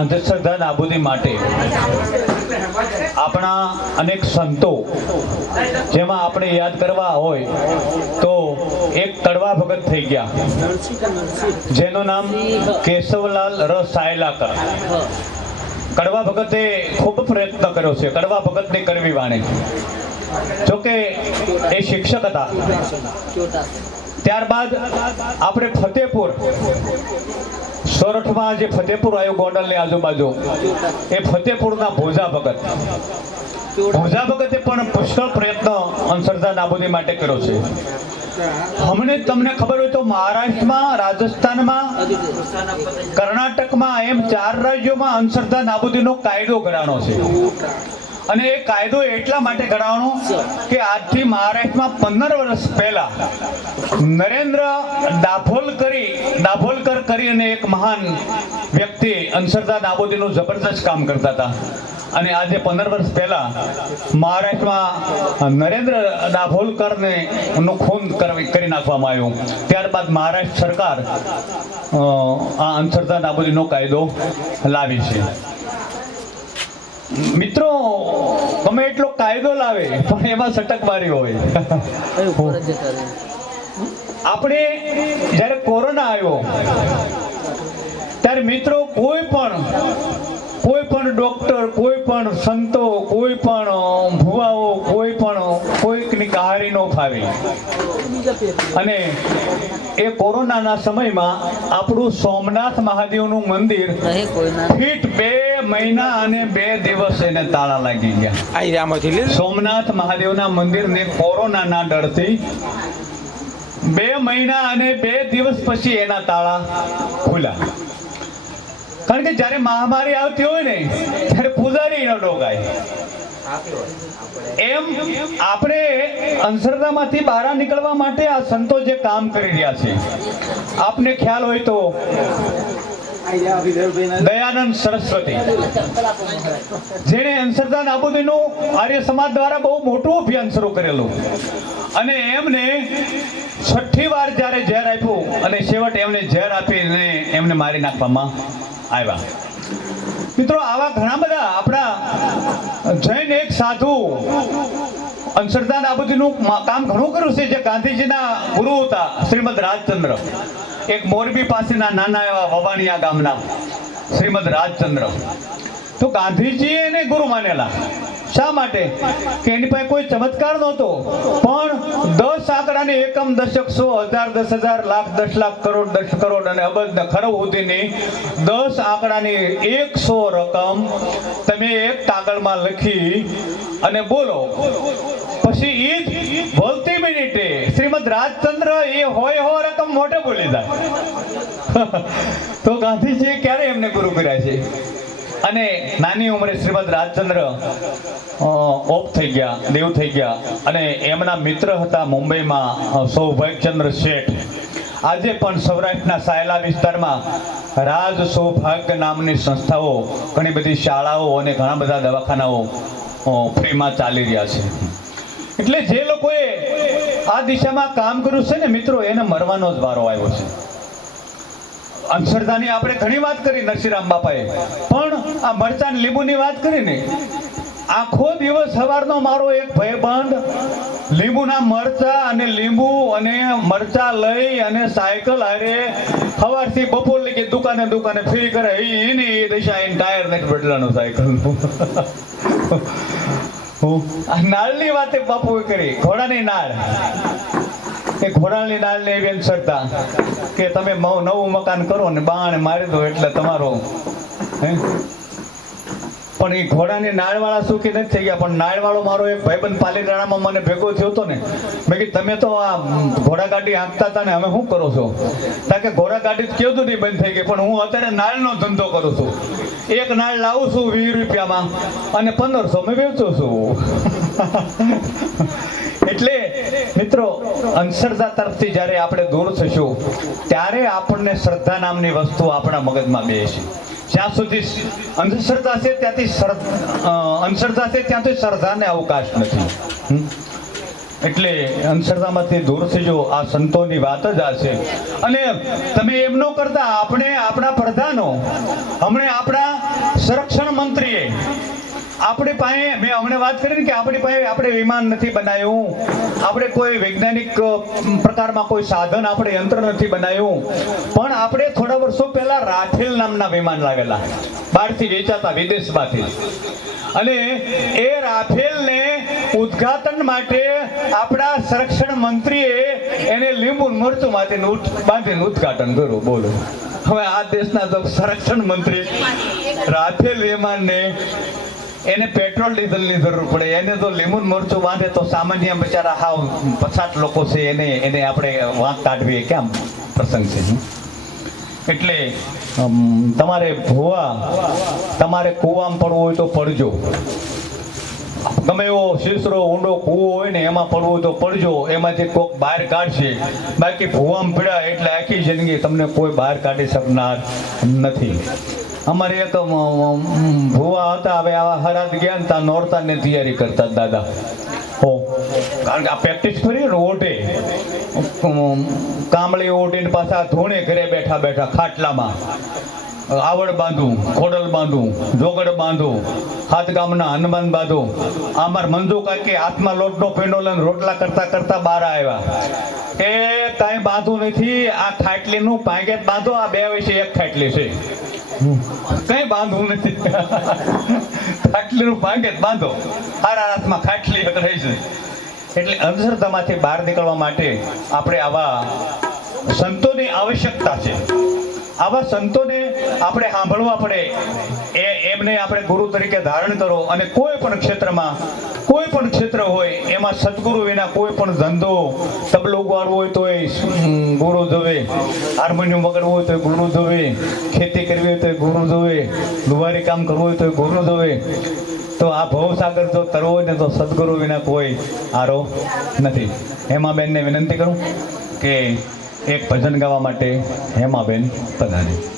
અંધશ્રદ્ધા નાબૂદી માટે આપણા અનેક સંતો જેમાં આપણે યાદ કરવા હોય તો એક કડવા ભગત થઈ ગયા. જેનું નામ કેશવલાલ રસાયલાકર કડવા ભગતે ખૂબ પ્રયત્ન કર્યો છે. કડવા ભગતની કરવી વાણી. જોકે એ શિક્ષક હતા. ત્યારબાદ આપણે ફતેપુર સોરઠમાં જે ફતેપુર આવ્યું ગોંડલની આજુબાજુ. એ ફતેપુરના ભોજા ભગત. ભોજા ભગતે પણ પુષ્કળ પ્રયત્ન અંધશ્રદ્ધા નાબૂદી માટે કર્યો છે. હમણે તમને ખબર હોય તો મહારાષ્ટ્રમાં, રાજસ્થાનમાં, કર્ણાટકમાં એમ ચાર રાજ્યોમાં અંધશ્રદ્ધા નાબૂદીનો કાયદો ઘડાણો છે. અને એ કાયદો એટલા માટે ઘડાવાનો કે આજથી મહારાષ્ટ્રમાં પંદર વર્ષ પહેલા નરેન્દ્ર દાભોલકરી, દાભોલકર કરીને એક મહાન વ્યક્તિ અંસરદા દાબોદીનું જબરદસ્ત કામ કરતા હતા. અને આજે પંદર વર્ષ પહેલા મહારાષ્ટ્રમાં નરેન્દ્ર દાભોલકરને નું ખૂન કરી નાખવામાં આવ્યું. ત્યારબાદ મહારાષ્ટ્ર સરકાર આ અંસરદા દાબોદીનો કાયદો લાવી છે. મિત્રો તમે એટલો કાયદો લાવે, પણ એમાં સટકબારી હોય. આપણે જ્યારે કોરોના આવ્યો ત્યારે મિત્રો કોઈ પણ કોઈ પણ ડોક્ટર કોઈ પણ સંતો કોઈ પણ ભુવાઓ કોઈ પણ કોઈકની કહારી ન ફાવી. અને એ કોરોનાના સમયમાં આપણું સોમનાથ મહાદેવનું મંદિર ફીટ બે મહિના અને બે દિવસ એને તાળા લાગી ગયા. સોમનાથ મહાદેવના મંદિરને કોરોનાના ડરથી બે મહિના અને બે દિવસ પછી એના તાળા ખુલ્યા કારણ કે જ્યારે મહામારી આવતી હોય ને, ત્યારે પૂજારી ન ડોગાય એમ આપણે અંધશ્રદ્ધામાંથી બહાર નીકળવા માટે આ સંતો જે કામ કરી રહ્યા છે. આપને ખ્યાલ હોય તો દયાનંદ સરસ્વતી. જેણે અંધશ્રદ્ધા નાબૂદીનું આર્ય સમાજ દ્વારા બહુ મોટું અભિયાન શરૂ કરેલું. અને એમને છઠ્ઠી વાર જ્યારે ઝેર આપ્યું અને છેવટે એમને ઝેર આપીને એમને મારી નાખવામાં આવ્યા. મિત્રો, આવા ઘણા બધા આપણા જૈન એક સાધુ અંશરદાન નાબૂદીનું મા- કામ ઘણું કર્યું છે. જે ગાંધીજીના ગુરુ હતા, શ્રીમદ રાજચંદ્ર. એક મોરબી પાસેના નાના એવા વવાણિયા ગામના શ્રીમદ રાજચંદ્ર. તો ગાંધીજીએ એને ગુરુ માનેલા. શા માટે? કે એની પાસે કોઈ ચમત્કાર નહોતો. પણ દસ આંકડાની એકમ દશક સો હજાર, દસ હજાર, લાખ, દસ લાખ, કરોડ, દસ કરોડ અને અબજ ખરબ સુધીની દસ આંકડાની એકસો રકમ તમે એક કાગળમાં લખી અને બોલો. પછી એ જ બોલતી મિનિટે શ્રીમદ રાજચંદ્ર એ હોય હો મોઢે બોલી જાય. તો ગાંધીજીએ ક્યારે એમને ગુરુ કર્યા છે? અને નાની ઉંમરે શ્રીમદ રાજચંદ્ર ઓફ થઈ ગયા, દેવ થઈ ગયા, અને એમના મિત્ર હતા મુંબઈમાં સૌભાગ્યચંદ્ર શેઠ. આજે પણ સૌરાષ્ટ્રના સાયલા વિસ્તારમાં રાજ સૌભાગ્ય નામની સંસ્થાઓ, ઘણી બધી શાળાઓ અને ઘણા બધા દવાખાનાઓ ફ્રીમાં ચાલી રહ્યા છે. એટલે જે લોકોએ આ દિશામાં કામ કર્યું છે ને મિત્રો, એને મરવાનો જ વારો આવ્યો છે. અંધશ્રદ્ધાની આપણે ઘણી વાત કરી નરસિંહરામ બાપાએ, પણ આ મરચા લીંબુની વાત કરી ને, આખો દિવસ સવારનો મારો એક ભયબંધ લીંબુના મરચા અને લીંબુ અને મરચા લઈ અને સાયકલ હારે સવારથી બપોર લગી દુકાને દુકાને ફ્રી કરે એની દશા એને ટાયર નથી બદલાનો સાયકલ. આ નાળની વાતે બાપુએ કરી. ઘોડાની નાળ. એ ઘોડાની નાળને એવી શકતા કે તમે નવું મકાન કરો ને બાણ મારી દો એટલે તમારો, હે? પણ એ ઘોડાની નાળવાળા સુખી નથી થઈ ગયા? પણ નાળવાળો મારો એક ભાઈબંધ પાલીતાણામાં મને ભેગો થયો હતો ને, મેં કીધું, તમે તો આ ઘોડા ગાડી હાંકતા હતા ને, અમે શું કરો છો? કારણ કે ઘોડા ગાડી કેવું કેવું નહીં બંધ થઈ ગઈ, પણ હું અત્યારે નાળનો ધંધો કરું છું. એક નાળ લાવું છું વીસ રૂપિયામાં અને પંદરસો મેં વેચું છું. એટલે મિત્રો, અંધશ્રદ્ધા તરફથી જ્યારે આપણે દૂર થશું, ત્યારે આપણને શ્રદ્ધા નામની વસ્તુ આપણા મગજમાં બેસે. જ્યાં સુધી અંધશ્રદ્ધા છે ત્યાંથી શ્રદ્ધ- અંધશ્રદ્ધા છે ત્યાંથી શ્રદ્ધાને અવકાશ નથી? એટલે અંધશ્રદ્ધામાંથી દૂર થજો, આ સંતોની વાત જ આ છે અને તમે એમ ન કરતા, આપણે આપણા પ્રધાનો, હમણે આપણા સંરક્ષણ મંત્રીએ આપણી પાસે, મેં હમણાં વાત કરી કે આપણી પાસે આપણે વિમાન નથી બનાવ્યું આપણે કોઈ વૈજ્ઞાનિક પ્રકારમાં કોઈ સાધન, આપણે યંત્ર નથી બનાવ્યું પણ આપણે થોડા વર્ષો પહેલા રાફેલ નામના વિમાન લાવેલા. બહારથી વેચાતા, વિદેશમાંથી. અને એ રાફેલને ઉદ્ઘાટન માટે આપણા સંરક્ષણ મંત્રીએ એને લીંબુ મરચું માંથી બાંધીને ઉદ્ઘાટન કર્યું. બોલો. હવે આ દેશના સંરક્ષણ મંત્રી રાફેલ વિમાનને એને પેટ્રોલ ડીઝલની જરૂર પડે. એને તો લીમુન મરચું બાંધે તો સામાન્ય બિચારા હાવ પછાત લોકો છે એને એને આપણે વાંક કાઢવી કેમ? પ્રસંગ છે. એટલે તમારે ભૂવા, તમારે કૂવામાં પડવું હોય તો પડજો. ગમે એવો શીસરો ઊંડો કૂવો હોય ને, એમાં પડવું તો પડજો. એમાંથી કોક બહાર કાઢશે. બાકી ભૂવામાં પીડા એટલે આખી જિંદગી તમને કોઈ બહાર કાઢી શકનાર નથી. અમારે એક અમ, હતા હવે આવા હરાત ગયા ને ત્યાં નોરતાની તૈયારી કરતા દાદા. હો. કારણ કે આ પ્રેક્ટિસ કરી ને ઓટે કામળી ઓટીને પાછા ધૂણે ઘરે બેઠા બેઠા ખાટલામાં. આવડ બાંધું ખોડલ બાંધું જોગડ બાંધું હાથ ગામના હનુમાન બાંધું. અમાર મંજુ કાકી હાથમાં લોટનો પીંડો લઈને રોટલા કરતા કરતા બહાર આવ્યા. એ કાંઈ બાંધું નથી આ ખાટલીનું પાંગેત બાંધો આ બે વિશે એક ખાટલી છે. કઈ બાંધવું નથી. ખાટલીનું ભાંગે બાંધો. હારા હાથમાં ખાટલી રહી છે એટલે અંધશ્રદ્ધામાંથી બહાર નીકળવા માટે આપણે આવા સંતોની આવશ્યકતા છે. આવા સંતોને આપણે સાંભળવા પડે. એ એમને આપણે ગુરુ તરીકે ધારણ કરો અને કોઈ પણ ક્ષેત્રમાં, કોઈ પણ ક્ષેત્ર હોય, એમાં સદગુરુ વિના કોઈ પણ ધંધો તબલો ઉગાડવો હોય તો એ ગુરુ જોવે. હાર્મોનિયમ વગાડવું હોય તો ગુરુ જોવે. ખેતી કરવી હોય તો ગુરુ જોવે. દુવારી કામ કરવું હોય તો ગુરુ જોવે. તો આ ભવસાગર જો તરવો હોય ને તો સદગુરુ વિના કોઈ આરો નથી. હેમાબેનને વિનંતી કરું કે એક ભજન ગાવા માટે હેમાબેન પધારે